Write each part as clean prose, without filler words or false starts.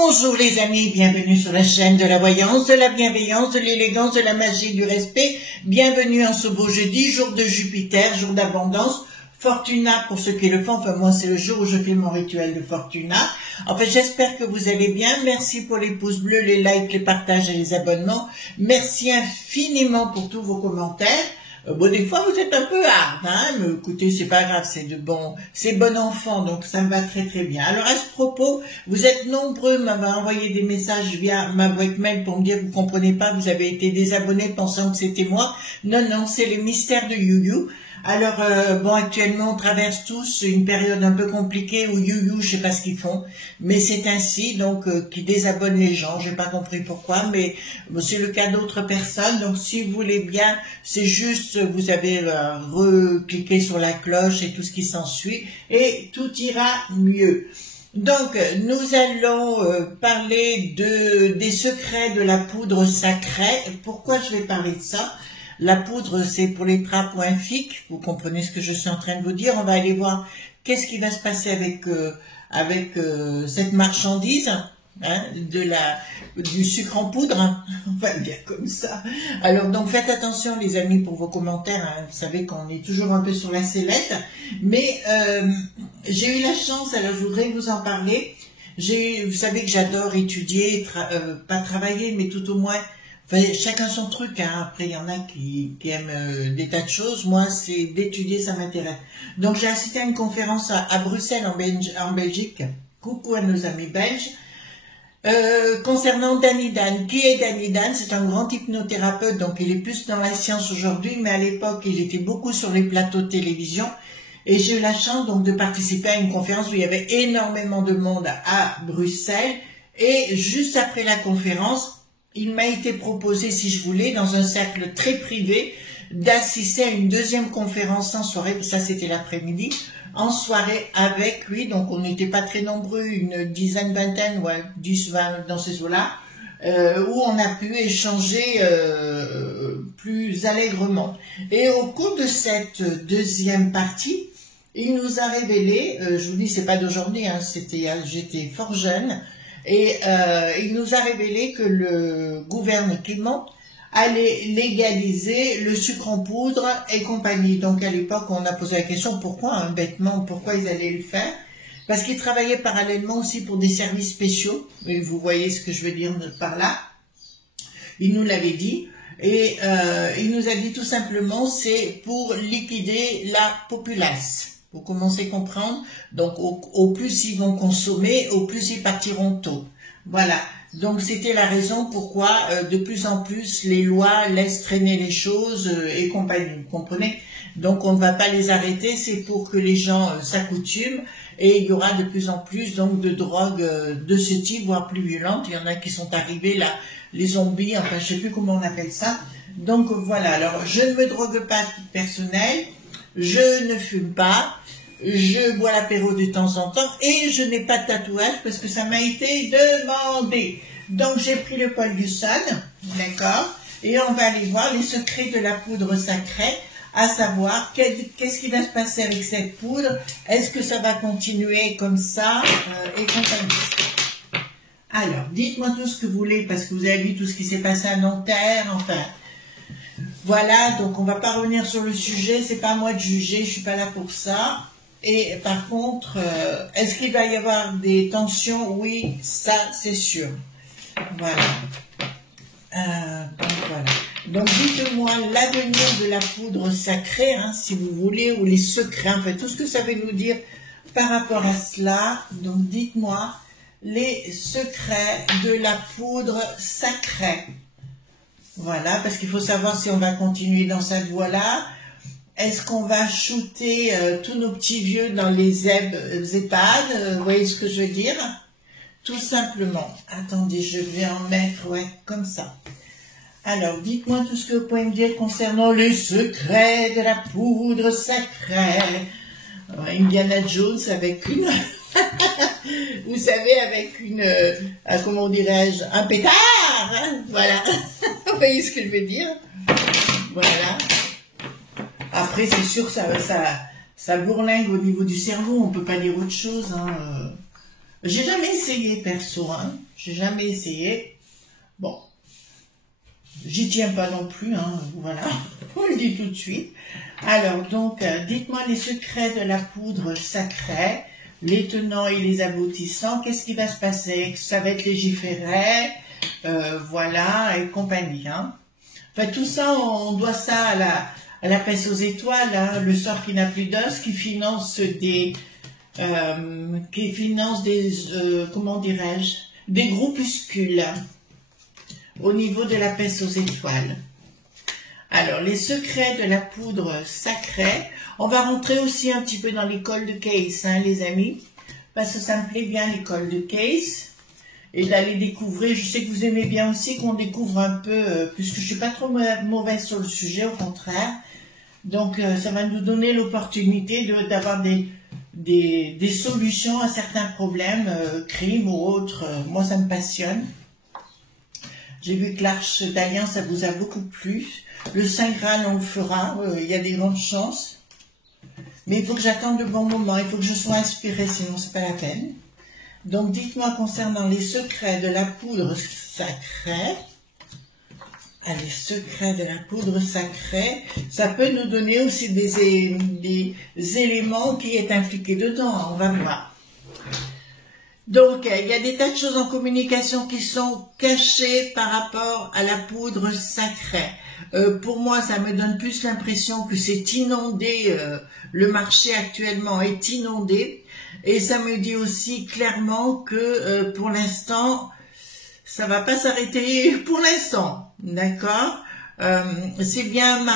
Bonjour les amis, bienvenue sur la chaîne de la voyance, de la bienveillance, de l'élégance, de la magie, du respect. Bienvenue en ce beau jeudi, jour de Jupiter, jour d'abondance. Fortuna pour ceux qui le font, enfin moi c'est le jour où je fais mon rituel de Fortuna. Enfin j'espère que vous allez bien, merci pour les pouces bleus, les likes, les partages et les abonnements. Merci infiniment pour tous vos commentaires. Bon, des fois vous êtes un peu hard, hein, mais écoutez, c'est pas grave, c'est bon enfant, donc ça me va très très bien. Alors à ce propos, vous êtes nombreux à m'avoir envoyé des messages via ma boîte mail pour me dire que vous comprenez pas, vous avez été désabonné pensant que c'était moi. Non, non, c'est les mystères de YuYu. Alors, bon, actuellement, on traverse tous une période un peu compliquée où YuYu, je sais pas ce qu'ils font, mais c'est ainsi, donc, qui désabonne les gens, j'ai pas compris pourquoi, mais bon, c'est le cas d'autres personnes, donc si vous voulez bien, c'est juste, vous avez recliqué sur la cloche et tout ce qui s'ensuit, et tout ira mieux. Donc, nous allons parler des secrets de la poudre sacrée. Pourquoi je vais parler de ça ? La poudre, c'est pour les trapoinfiques, vous comprenez ce que je suis en train de vous dire. On va aller voir qu'est-ce qui va se passer avec cette marchandise, hein, du sucre en poudre, hein. On va le dire comme ça. Alors donc faites attention les amis pour vos commentaires, hein. Vous savez qu'on est toujours un peu sur la sellette, mais j'ai eu la chance, alors je voudrais vous en parler. Vous savez que j'adore étudier, pas travailler, mais tout au moins. Enfin, chacun son truc, hein. Après il y en a qui aiment des tas de choses. Moi, c'est d'étudier, ça m'intéresse. Donc j'ai assisté à une conférence à Bruxelles en Belgique. Coucou à nos amis belges. Concernant Danny Dan. Qui est Danny Dan? C'est un grand hypnothérapeute, donc il est plus dans la science aujourd'hui, mais à l'époque il était beaucoup sur les plateaux de télévision. Et j'ai eu la chance donc de participer à une conférence où il y avait énormément de monde à Bruxelles. Et juste après la conférence, il m'a été proposé, si je voulais, dans un cercle très privé, d'assister à une deuxième conférence en soirée, ça c'était l'après-midi, en soirée avec lui, donc on n'était pas très nombreux, une dizaine, vingtaine, ouais, 10, 20 dans ces eaux-là, où on a pu échanger plus allègrement. Et au cours de cette deuxième partie, il nous a révélé, je vous dis c'est pas d'aujourd'hui, hein, j'étais fort jeune, et il nous a révélé que le gouvernement allait légaliser le sucre en poudre et compagnie. Donc à l'époque, on a posé la question pourquoi, hein, bêtement, pourquoi ils allaient le faire. Parce qu'ils travaillaient parallèlement aussi pour des services spéciaux. Et vous voyez ce que je veux dire par là. Il nous l'avait dit. Et il nous a dit tout simplement, c'est pour liquider la populace. Vous commencez à comprendre. Donc, au plus ils vont consommer, au plus ils partiront tôt. Voilà. Donc, c'était la raison pourquoi, de plus en plus, les lois laissent traîner les choses et compagnie. Vous comprenez? Donc, on ne va pas les arrêter. C'est pour que les gens s'accoutument. Et il y aura de plus en plus, donc, de drogues de ce type, voire plus violentes. Il y en a qui sont arrivés, là, les zombies, enfin, je sais plus comment on appelle ça. Donc, voilà. Alors, je ne me drogue pas à titre personnel. Je ne fume pas, je bois l'apéro de temps en temps et je n'ai pas de tatouage parce que ça m'a été demandé. Donc j'ai pris le Paul Husson, d'accord, et on va aller voir les secrets de la poudre sacrée, à savoir qu'est-ce qui va se passer avec cette poudre, est-ce que ça va continuer comme ça et compagnie. Alors, dites-moi tout ce que vous voulez parce que vous avez vu tout ce qui s'est passé à Nanterre, enfin... Voilà, donc on va pas revenir sur le sujet, c'est pas à moi de juger, je suis pas là pour ça. Et par contre, est-ce qu'il va y avoir des tensions? Oui, ça c'est sûr. Voilà. Donc voilà. Donc dites-moi l'avenir de la poudre sacrée, hein, si vous voulez, ou les secrets, en fait, tout ce que ça veut nous dire par rapport à cela. Donc dites-moi les secrets de la poudre sacrée. Voilà, parce qu'il faut savoir si on va continuer dans cette voie-là. Est-ce qu'on va shooter tous nos petits vieux dans les EHPAD? Vous voyez ce que je veux dire? Tout simplement. Attendez, je vais en mettre, ouais, comme ça. Alors, dites-moi tout ce que vous pouvez me dire concernant les secrets de la poudre sacrée. Indiana Jones avec une... Vous savez, avec une... comment dirais-je? Un pétard, hein, voilà. Vous voyez ce que je veux dire? Voilà. Après, c'est sûr que ça bourlingue au niveau du cerveau. On peut pas dire autre chose. Hein. J'ai jamais essayé perso, hein. J'ai jamais essayé. Bon, j'y tiens pas non plus, hein. Voilà, on le dit tout de suite. Alors, donc, dites-moi les secrets de la poudre sacrée, les tenants et les aboutissants. Qu'est-ce qui va se passer? Ça va être légiféré, voilà, et compagnie, hein. Enfin, tout ça, on doit ça à la peste aux étoiles, hein, le sort qui n'a plus d'os, qui finance des... comment dirais-je, des groupuscules au niveau de la peste aux étoiles. Alors, les secrets de la poudre sacrée, on va rentrer aussi un petit peu dans l'école de Case, hein, les amis, parce que ça me plaît bien l'école de Case, et d'aller découvrir. Je sais que vous aimez bien aussi qu'on découvre un peu, puisque je suis pas trop mauvaise sur le sujet, au contraire. Donc, ça va nous donner l'opportunité d'avoir des solutions à certains problèmes, crimes ou autres. Moi, ça me passionne. J'ai vu que l'Arche d'Alliance, ça vous a beaucoup plu. Le Saint Graal, on le fera. Il y a des grandes chances. Mais il faut que j'attende le bon moment. Il faut que je sois inspirée, sinon c'est pas la peine. Donc, dites-moi concernant les secrets de la poudre sacrée. Les secrets de la poudre sacrée, ça peut nous donner aussi des éléments qui est impliqués dedans, on va voir. Donc, il y a des tas de choses en communication qui sont cachées par rapport à la poudre sacrée. Pour moi, ça me donne plus l'impression que c'est inondé, le marché actuellement est inondé, et ça me dit aussi clairement que pour l'instant, ça va pas s'arrêter pour l'instant, d'accord? C'est bien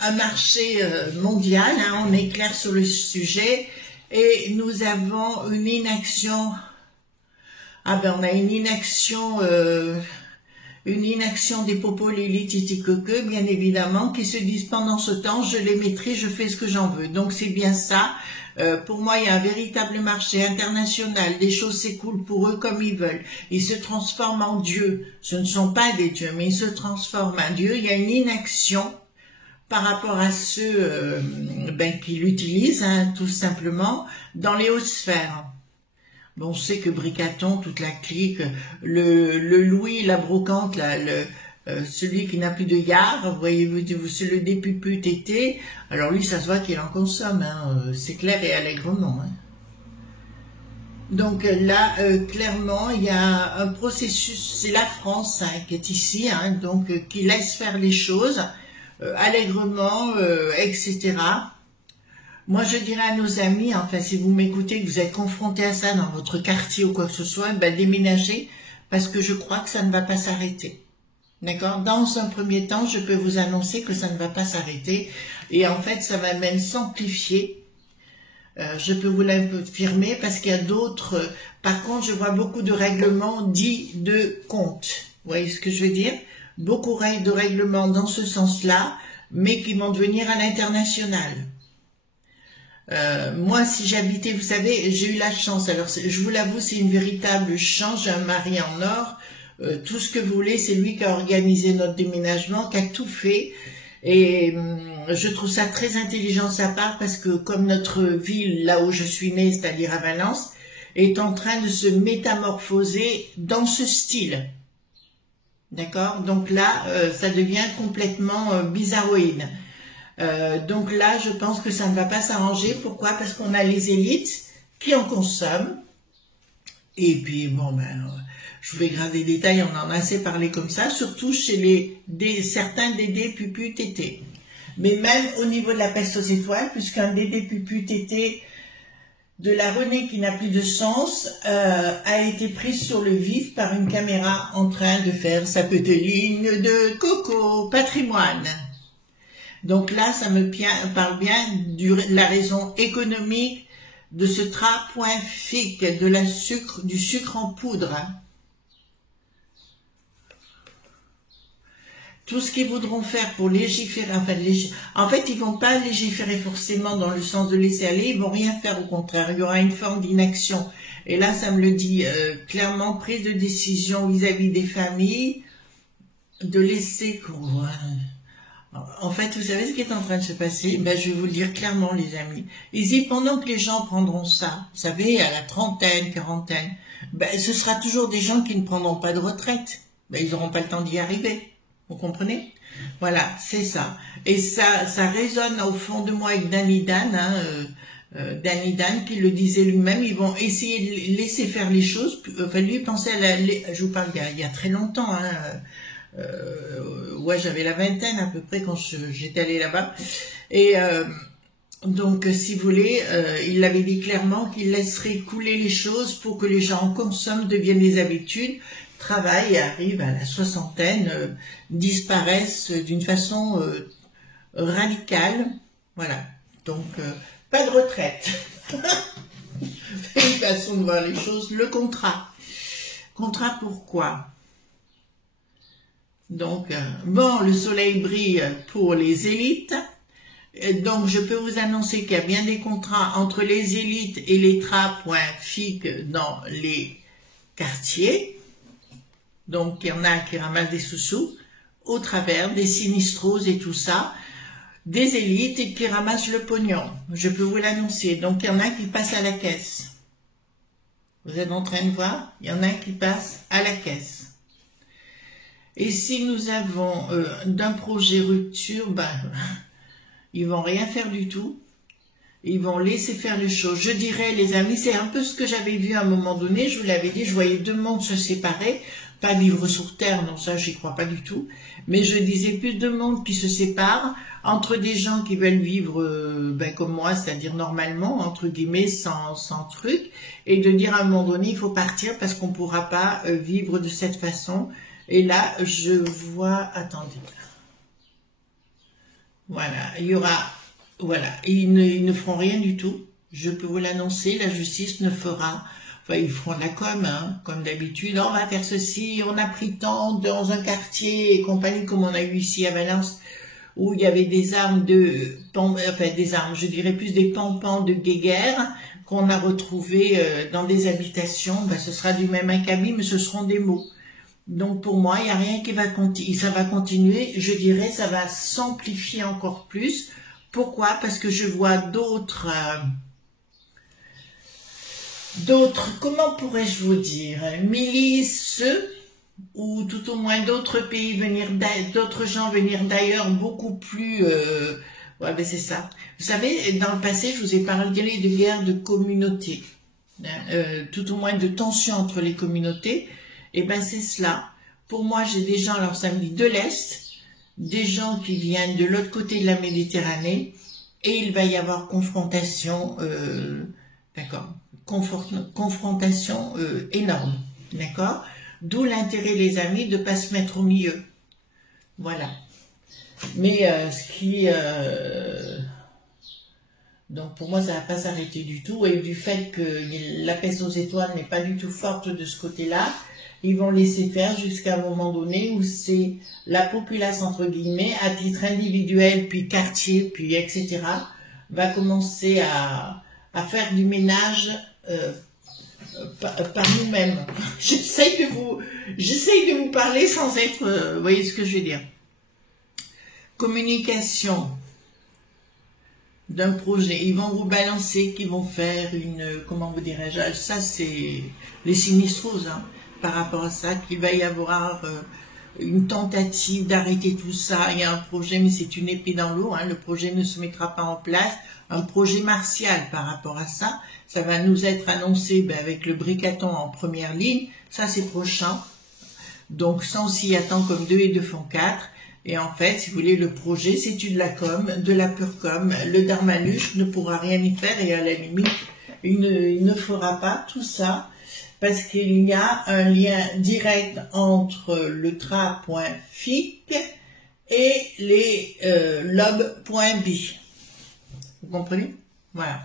un marché mondial, hein, on est clair sur le sujet, et nous avons une inaction. Ah ben on a une inaction des popolili titicoque, bien évidemment, qui se disent pendant ce temps, je les maîtrise, je fais ce que j'en veux. Donc c'est bien ça. Pour moi, il y a un véritable marché international. Des choses s'écoulent pour eux comme ils veulent. Ils se transforment en dieux. Ce ne sont pas des dieux, mais ils se transforment en dieux. Il y a une inaction par rapport à ceux qui l'utilisent, hein, tout simplement, dans les hautes sphères. Bon, on sait que Bricaton, toute la clique, le Louis, la brocante, là, celui qui n'a plus de yard, voyez-vous, c'est le dépupu tété. Alors lui, ça se voit qu'il en consomme, hein, c'est clair et allègrement. Hein. Donc là, clairement, il y a un processus, c'est la France hein, qui est ici, hein, donc qui laisse faire les choses allègrement, etc. Moi, je dirais à nos amis, enfin, si vous m'écoutez, que vous êtes confrontés à ça dans votre quartier ou quoi que ce soit, ben, déménagez, parce que je crois que ça ne va pas s'arrêter. D'accord? Dans un premier temps, je peux vous annoncer que ça ne va pas s'arrêter, et en fait, ça va même s'amplifier. Je peux vous l'affirmer, parce qu'il y a d'autres... Par contre, je vois beaucoup de règlements dits de compte. Vous voyez ce que je veux dire? Beaucoup de règlements dans ce sens-là, mais qui vont devenir à l'international. Moi, si j'habitais, vous savez, j'ai eu la chance, alors je vous l'avoue, c'est une véritable chance, j'ai un mari en or, tout ce que vous voulez, c'est lui qui a organisé notre déménagement, qui a tout fait, et je trouve ça très intelligent de sa part, parce que comme notre ville, là où je suis née, c'est-à-dire à Valence, est en train de se métamorphoser dans ce style. D'accord? Donc là, ça devient complètement bizarroïde. Donc là, je pense que ça ne va pas s'arranger. Pourquoi? Parce qu'on a les élites qui en consomment. Et puis, bon, ben, je vous vais graver des détails, on en a assez parlé comme ça, surtout chez certains Dédé Pupu Tété. Mais même au niveau de la peste aux étoiles, puisqu'un Dédé Pupu Tété de la Renée qui n'a plus de sens a été prise sur le vif par une caméra en train de faire sa petite ligne de coco patrimoine. Donc là, ça me parle bien de la raison économique de ce trapoinfique, du sucre en poudre. Hein. Tout ce qu'ils voudront faire pour légiférer, en fait, ils vont pas légiférer forcément dans le sens de laisser aller, ils vont rien faire, au contraire, il y aura une forme d'inaction. Et là, ça me le dit clairement, prise de décision vis-à-vis des familles, de laisser En fait, vous savez ce qui est en train de se passer? Ben, je vais vous le dire clairement, les amis. Ici, pendant que les gens prendront ça, vous savez, à la trentaine, quarantaine, ben, ce sera toujours des gens qui ne prendront pas de retraite. Ben, ils n'auront pas le temps d'y arriver. Vous comprenez? Voilà, c'est ça. Et ça résonne au fond de moi avec Danny Dan, Danny Dan qui le disait lui-même. Ils vont essayer de laisser faire les choses. Enfin, lui pensait je vous parle il y a très longtemps, hein. Ouais, j'avais la vingtaine à peu près quand j'étais allée là-bas. Et donc, si vous voulez, il avait dit clairement qu'il laisserait couler les choses pour que les gens consomment, deviennent des habitudes, travaillent et arrivent à la soixantaine, disparaissent d'une façon radicale. Voilà. Donc, pas de retraite. Une façon de voir les choses. Le contrat. Contrat pourquoi? Donc, bon, le soleil brille pour les élites. Donc, je peux vous annoncer qu'il y a bien des contrats entre les élites et les FIC dans les quartiers. Donc, il y en a qui ramassent des sous-sous au travers des sinistroses et tout ça. Des élites et qui ramassent le pognon. Je peux vous l'annoncer. Donc, il y en a qui passent à la caisse. Vous êtes en train de voir? Il y en a qui passent à la caisse. Et si nous avons d'un projet rupture, ben, ils vont rien faire du tout. Ils vont laisser faire les choses. Je dirais, les amis, c'est un peu ce que j'avais vu à un moment donné. Je vous l'avais dit, je voyais deux mondes se séparer. Pas vivre sur Terre, non, ça, j'y crois pas du tout. Mais je disais plus de mondes qui se séparent entre des gens qui veulent vivre ben, comme moi, c'est-à-dire normalement, entre guillemets, sans truc. Et de dire à un moment donné, il faut partir parce qu'on pourra pas vivre de cette façon. Et là, je vois, attendez, voilà, il y aura, voilà, ils ne feront rien du tout, je peux vous l'annoncer, la justice ne fera, enfin, ils feront de la com, hein, comme d'habitude, on va faire ceci, on a pris tant dans un quartier et compagnie, comme on a eu ici à Valence, où il y avait des armes enfin, des armes, je dirais plus des pampans de guéguerre, qu'on a retrouvés dans des habitations, ben, ce sera du même acabit, mais ce seront des mots. Donc pour moi, il n'y a rien qui va continuer, ça va continuer, je dirais, ça va s'amplifier encore plus. Pourquoi? Parce que je vois d'autres, comment pourrais-je vous dire, milices, ou tout au moins d'autres pays d'autres gens venir d'ailleurs beaucoup plus, ouais, ben c'est ça. Vous savez, dans le passé, je vous ai parlé de guerre de communauté, hein, tout au moins de tensions entre les communautés. Et ben c'est cela. Pour moi, j'ai des gens, alors ça me dit de l'Est, des gens qui viennent de l'autre côté de la Méditerranée, et il va y avoir confrontation, d'accord, confrontation énorme, d'accord. D'où l'intérêt, les amis, de pas se mettre au milieu. Voilà. Mais donc pour moi, ça va pas s'arrêter du tout, et du fait que la peste aux étoiles n'est pas du tout forte de ce côté-là, ils vont laisser faire jusqu'à un moment donné où c'est la populace, entre guillemets, à titre individuel, puis quartier, puis etc., va commencer à faire du ménage par nous-mêmes. J'essaye de vous parler sans être... vous voyez ce que je veux dire. Communication d'un projet. Ils vont vous balancer qu'ils vont faire une... Comment vous dirais-je? Ça, c'est les sinistroses, hein. Par rapport à ça, qu'il va y avoir une tentative d'arrêter tout ça. Il y a un projet, mais c'est une épée dans l'eau, hein. Le projet ne se mettra pas en place. Un projet martial par rapport à ça. Ça va nous être annoncé ben, avec le bricaton en première ligne. Ça, c'est prochain. Donc, ça, on s'y attend comme 2 et 2 font 4. Et en fait, si vous voulez, le projet, c'est de la com, de la pure com. Le Darmanuche ne pourra rien y faire et à la limite, il ne fera pas tout ça. Parce qu'il y a un lien direct entre le tra.fic et les lob.b. Vous comprenez? Voilà.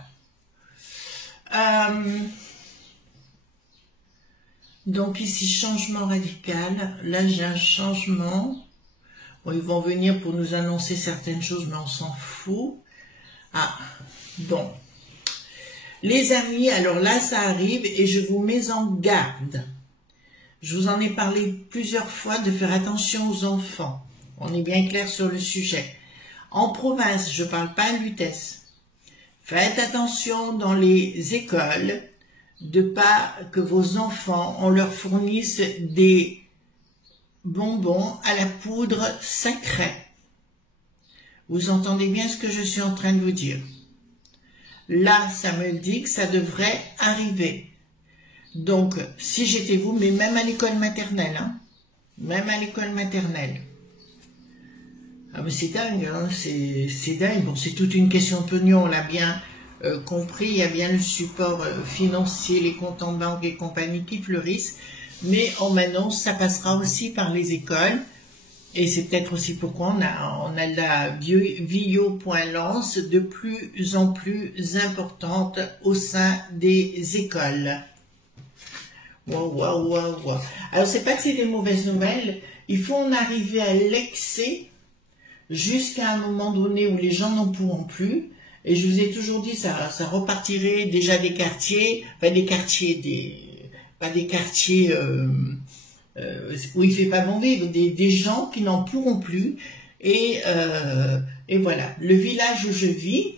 Donc ici, changement radical. Là, j'ai un changement. Bon, ils vont venir pour nous annoncer certaines choses, mais on s'en fout. Ah, bon. Les amis, alors là, ça arrive et je vous mets en garde. Je vous en ai parlé plusieurs fois de faire attention aux enfants. On est bien clair sur le sujet. En province, je parle pas à Lutèce. Faites attention dans les écoles de pas que vos enfants, on leur fournisse des bonbons à la poudre sacrée. Vous entendez bien ce que je suis en train de vous dire. Là, ça me dit que ça devrait arriver. Donc, si j'étais vous, mais même à l'école maternelle, hein, même à l'école maternelle. Ah mais c'est dingue, hein, c'est dingue. Bon, c'est toute une question de pognon, on l'a bien compris, il y a bien le support financier, les comptes en banque et compagnie qui fleurissent, mais on m'annonce, ça passera aussi par les écoles, et c'est peut-être aussi pourquoi on a la Vio.lance de plus en plus importante au sein des écoles. Wow. Alors, c'est pas que c'est des mauvaises nouvelles, il faut en arriver à l'excès jusqu'à un moment donné où les gens n'en pourront plus. Et je vous ai toujours dit, ça repartirait déjà des quartiers, enfin des quartiers, pas des quartiers où il fait pas bon vivre, des gens qui n'en pourront plus. Et voilà, le village où je vis,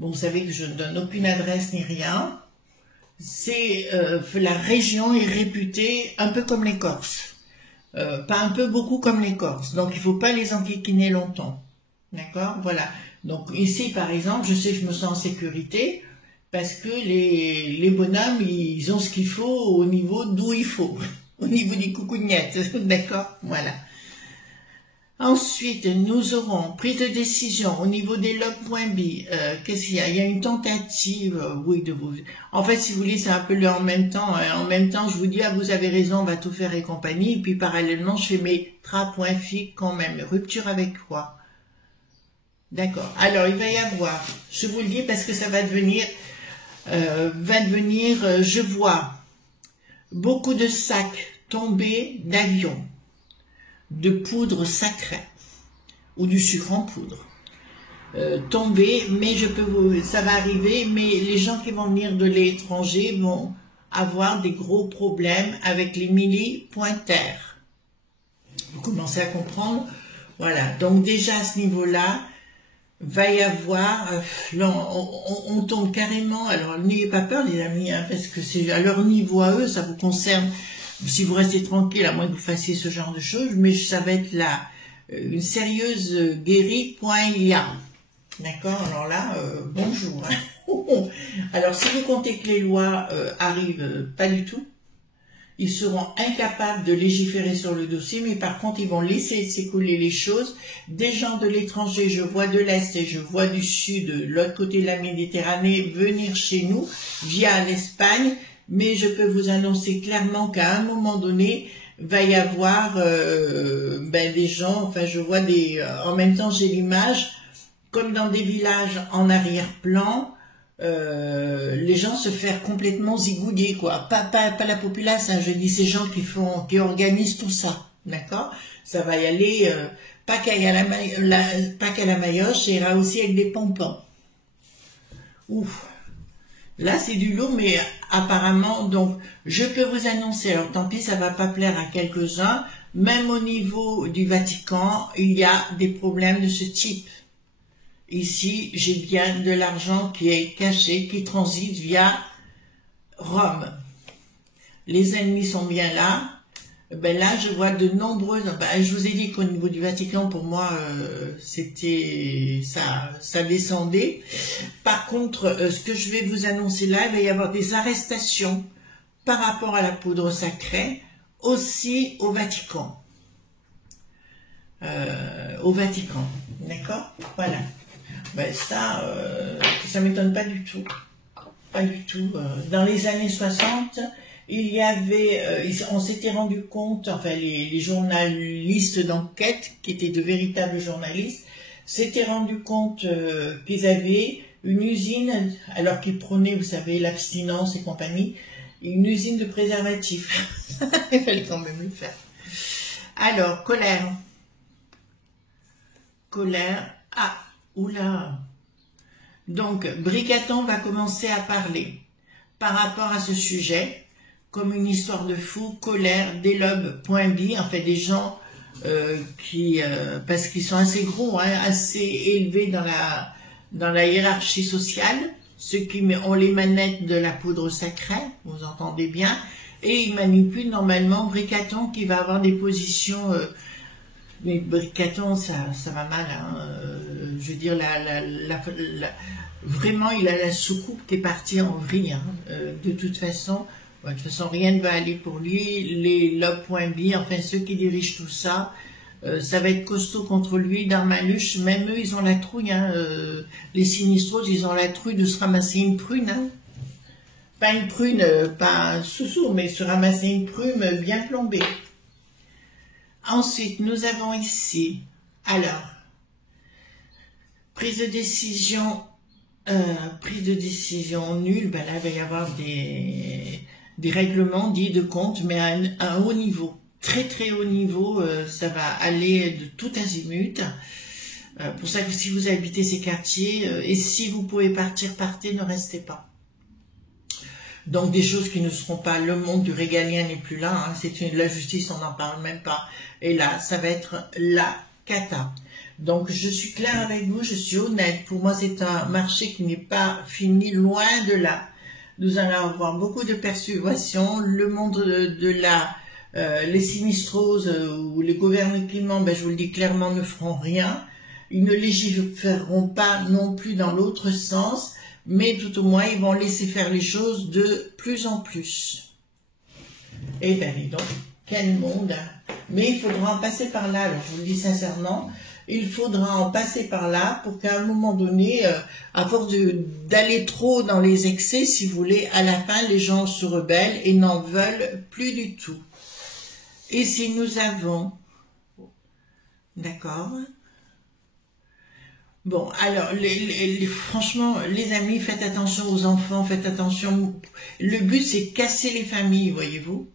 bon, vous savez que je ne donne aucune adresse ni rien, c'est la région est réputée un peu comme les Corses. Pas un peu, beaucoup comme les Corses. Donc, il ne faut pas les enquiquiner longtemps. D'accord? Voilà. Donc, ici, par exemple, je sais que je me sens en sécurité parce que les bonhommes, ils ont ce qu'il faut au niveau d'où il faut. Au niveau des coucougnettes. D'accord? Voilà. Ensuite, nous aurons prise de décision au niveau des logs.bi. Qu'est-ce qu'il y a? Il y a une tentative, oui, de vous... En fait, si vous voulez, c'est un peu le en même temps. Hein. En même temps, je vous dis, ah, vous avez raison, on va tout faire et compagnie. Et puis, parallèlement, je fais mes tra.fi quand même. Rupture avec quoi? D'accord. Alors, il va y avoir, je vous le dis parce que ça va devenir, je vois beaucoup de sacs tombés d'avions, de poudre sacrée ou du sucre en poudre tomber, mais ça va arriver, mais les gens qui vont venir de l'étranger vont avoir des gros problèmes avec les milli-pointaires. Vous commencez à comprendre? Voilà, donc déjà à ce niveau-là, va y avoir, là, on tombe carrément, alors n'ayez pas peur les amis, hein, parce que c'est à leur niveau à eux, ça vous concerne. Si vous restez tranquille, à moins que vous fassiez ce genre de choses, mais ça va être là, une sérieuse guérie.ia. D'accord? Alors là, bonjour. Alors, si vous comptez que les lois arrivent, pas du tout, ils seront incapables de légiférer sur le dossier, mais par contre, ils vont laisser s'écouler les choses. Des gens de l'étranger, je vois de l'Est et je vois du Sud, de l'autre côté de la Méditerranée, venir chez nous via l'Espagne. Mais je peux vous annoncer clairement qu'à un moment donné, va y avoir des gens, enfin je vois en même temps j'ai l'image, comme dans des villages en arrière-plan, les gens se faire complètement zigouiller, quoi. Pas la populace, hein, je dis ces gens qui organisent tout ça, d'accord? Ça va y aller, pas qu'à la Mayotte, ça ira aussi avec des pompons. Ouf. Là, c'est du lot, mais apparemment, donc, je peux vous annoncer, alors tant pis, ça va pas plaire à quelques-uns, même au niveau du Vatican, il y a des problèmes de ce type. Ici, j'ai bien de l'argent qui est caché, qui transite via Rome. Les ennemis sont bien là. Ben là, je vois de nombreuses... je vous ai dit qu'au niveau du Vatican, pour moi, c'était... Ça descendait. Par contre, ce que je vais vous annoncer là, il va y avoir des arrestations par rapport à la poudre sacrée, aussi au Vatican. D'accord? Voilà. Ben ça m'étonne pas du tout. Pas du tout. Dans les années 60... il y avait, on s'était rendu compte, enfin les journalistes d'enquête, qui étaient de véritables journalistes, s'étaient rendu compte qu'ils avaient une usine, alors qu'ils prônaient, vous savez, l'abstinence et compagnie, une usine de préservatifs. Il fallait quand même le faire. Alors, colère. Ah, oula. Donc, Bricaton va commencer à parler par rapport à ce sujet, comme une histoire de fou, colère, deslog.bi, en fait des gens parce qu'ils sont assez gros, hein, assez élevés dans la hiérarchie sociale, ceux qui ont les manettes de la poudre sacrée, vous entendez bien, et ils manipulent normalement Bricaton qui va avoir des positions, mais Bricaton ça va mal, hein, je veux dire, vraiment il a la soucoupe qui est partie en vrille, hein, de toute façon rien ne va aller pour lui, les Lob.B, enfin ceux qui dirigent tout ça, ça va être costaud contre lui, Darmaluche, même eux ils ont la trouille, hein, les Sinistroses ils ont la trouille de se ramasser une prune, hein. Pas une prune, pas sous-sous, mais se ramasser une prune bien plombée. Ensuite, nous avons ici, alors, prise de décision nulle, ben là, il va y avoir des règlements dits de compte, mais à un haut niveau, très très haut niveau, ça va aller de tout azimut. Pour ça que si vous habitez ces quartiers, et si vous pouvez partir, partez, ne restez pas. Donc des choses qui ne seront pas, le monde du régalien n'est plus là, hein, la justice, on n'en parle même pas. Et là, ça va être la cata. Donc je suis claire avec vous, je suis honnête. Pour moi, c'est un marché qui n'est pas fini, loin de là. Nous allons avoir beaucoup de perturbations. Le monde les sinistroses ou les gouvernements, ben, je vous le dis clairement, ne feront rien. Ils ne légiféreront pas non plus dans l'autre sens. Mais tout au moins, ils vont laisser faire les choses de plus en plus. Eh bien, dis donc, quel monde, hein. Mais il faudra en passer par là, alors je vous le dis sincèrement, il faudra en passer par là pour qu'à un moment donné, à force d'aller trop dans les excès, si vous voulez, à la fin, les gens se rebellent et n'en veulent plus du tout. Ici, nous avons, d'accord. Bon, alors, franchement, les amis, faites attention aux enfants, faites attention. Le but, c'est casser les familles, voyez-vous.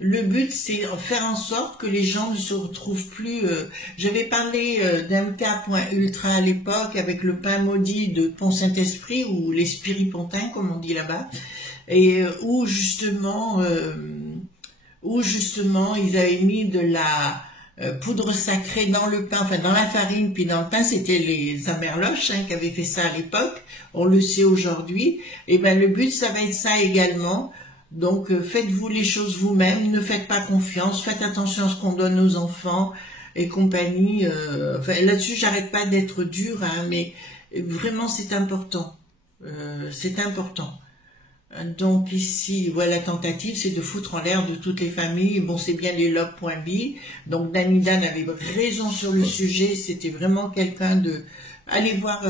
Le but, c'est faire en sorte que les gens ne se retrouvent plus. J'avais parlé d'MK.ultra à l'époque, avec le pain maudit de Pont-Saint-Esprit, ou les spiripontins, comme on dit là-bas, et où justement, ils avaient mis de la poudre sacrée dans le pain, enfin dans la farine, puis dans le pain, c'était les Amerloches, hein, qui avaient fait ça à l'époque, on le sait aujourd'hui, et ben le but, ça va être ça également. Donc faites-vous les choses vous-même, ne faites pas confiance, faites attention à ce qu'on donne aux enfants et compagnie. Enfin, là-dessus, j'arrête pas d'être dur, hein, mais vraiment c'est important. C'est important. Donc ici, voilà, la tentative, c'est de foutre en l'air de toutes les familles. Bon, c'est bien les Lob.B. Donc Danny Dan avait raison sur le sujet. C'était vraiment quelqu'un de... Allez voir,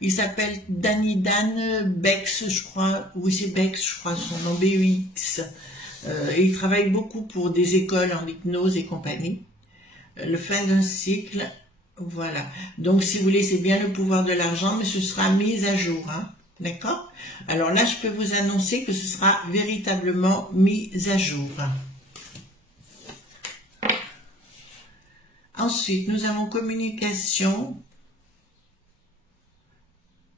il s'appelle Danny Dan Bex, je crois. Oui, c'est Bex, je crois, son nom, B-E-X. Et il travaille beaucoup pour des écoles en hypnose et compagnie. Le fin d'un cycle, voilà. Donc si vous voulez, c'est bien le pouvoir de l'argent, mais ce sera mis à jour, hein. D'accord? Alors là, je peux vous annoncer que ce sera véritablement mis à jour. Ensuite, nous avons communication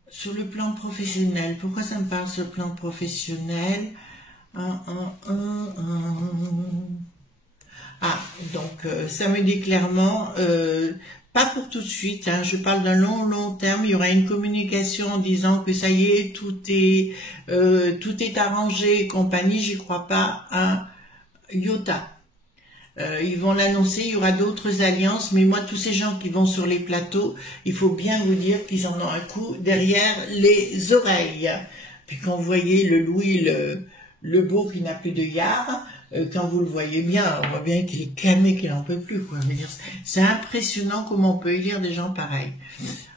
sur le plan professionnel. Pourquoi ça me parle sur le plan professionnel? Ah, donc ça me dit clairement... pas pour tout de suite, hein, je parle d'un long terme, il y aura une communication en disant que ça y est, tout est arrangé et compagnie, j'y crois pas un iota. Ils vont l'annoncer, il y aura d'autres alliances, mais moi, tous ces gens qui vont sur les plateaux, il faut bien vous dire qu'ils en ont un coup derrière les oreilles. Puis quand vous voyez le Louis, le beau qui n'a plus de yard, quand vous le voyez bien, on voit bien qu'il est camé, qu'il n'en peut plus, quoi. C'est impressionnant comment on peut élire des gens pareils.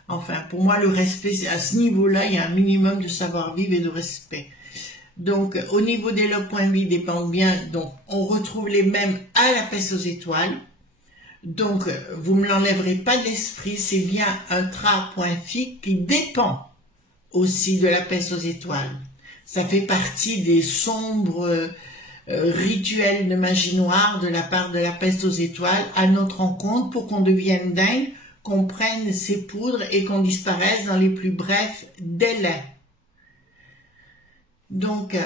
Enfin, pour moi, le respect, à ce niveau-là, il y a un minimum de savoir-vivre et de respect. Donc, au niveau des Lob.B dépendent bien, donc, on retrouve les mêmes à la peste aux étoiles. Donc, vous me l'enlèverez pas de l'esprit, c'est bien un tra.fi qui dépend aussi de la peste aux étoiles. Ça fait partie des sombres rituels de magie noire de la part de la peste aux étoiles à notre rencontre pour qu'on devienne dingue, qu'on prenne ces poudres et qu'on disparaisse dans les plus brefs délais. Donc,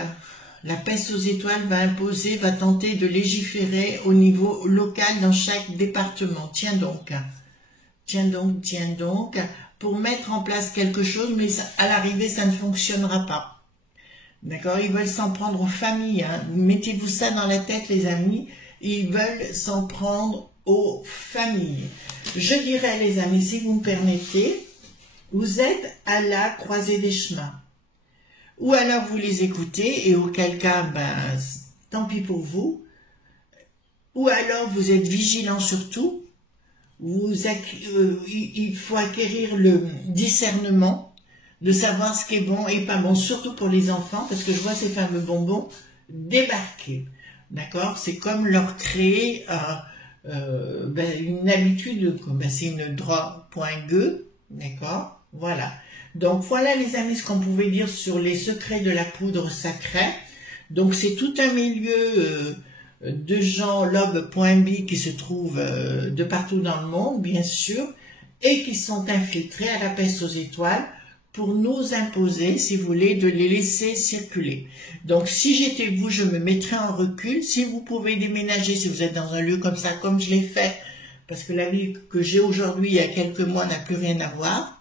La peste aux étoiles va tenter de légiférer au niveau local dans chaque département. Tiens donc, pour mettre en place quelque chose, mais à l'arrivée, ça ne fonctionnera pas. D'accord? Ils veulent s'en prendre aux familles. Hein. Mettez-vous ça dans la tête, les amis. Ils veulent s'en prendre aux familles. Je dirais, les amis, si vous me permettez, vous êtes à la croisée des chemins. Ou alors vous les écoutez, et auquel cas, ben, tant pis pour vous. Ou alors vous êtes vigilant sur tout. Il faut acquérir le discernement de savoir ce qui est bon et pas bon, surtout pour les enfants, parce que je vois ces fameux bonbons débarquer. D'accord? C'est comme leur créer une habitude, c'est une drogue.gue, d'accord? Voilà. Donc voilà les amis ce qu'on pouvait dire sur les secrets de la poudre sacrée. Donc c'est tout un milieu de gens lobe.bi qui se trouvent de partout dans le monde, bien sûr, et qui sont infiltrés à la peste aux étoiles pour nous imposer, si vous voulez, de les laisser circuler. Donc, si j'étais vous, je me mettrais en recul. Si vous pouvez déménager, si vous êtes dans un lieu comme ça, comme je l'ai fait, parce que la vie que j'ai aujourd'hui, il y a quelques mois, n'a plus rien à voir,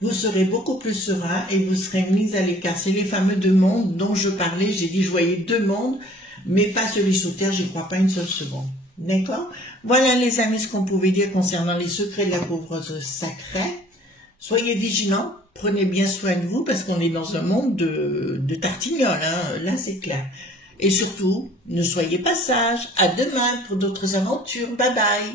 vous serez beaucoup plus serein et vous serez mis à l'écart. C'est les fameux deux mondes dont je parlais. J'ai dit, je voyais deux mondes, mais pas celui sous terre, j'y crois pas une seule seconde. D'accord? Voilà, les amis, ce qu'on pouvait dire concernant les secrets de la pauvreté sacrée. Soyez vigilants, prenez bien soin de vous, parce qu'on est dans un monde de tartignoles, hein, là c'est clair. Et surtout, ne soyez pas sages. À demain pour d'autres aventures. Bye bye.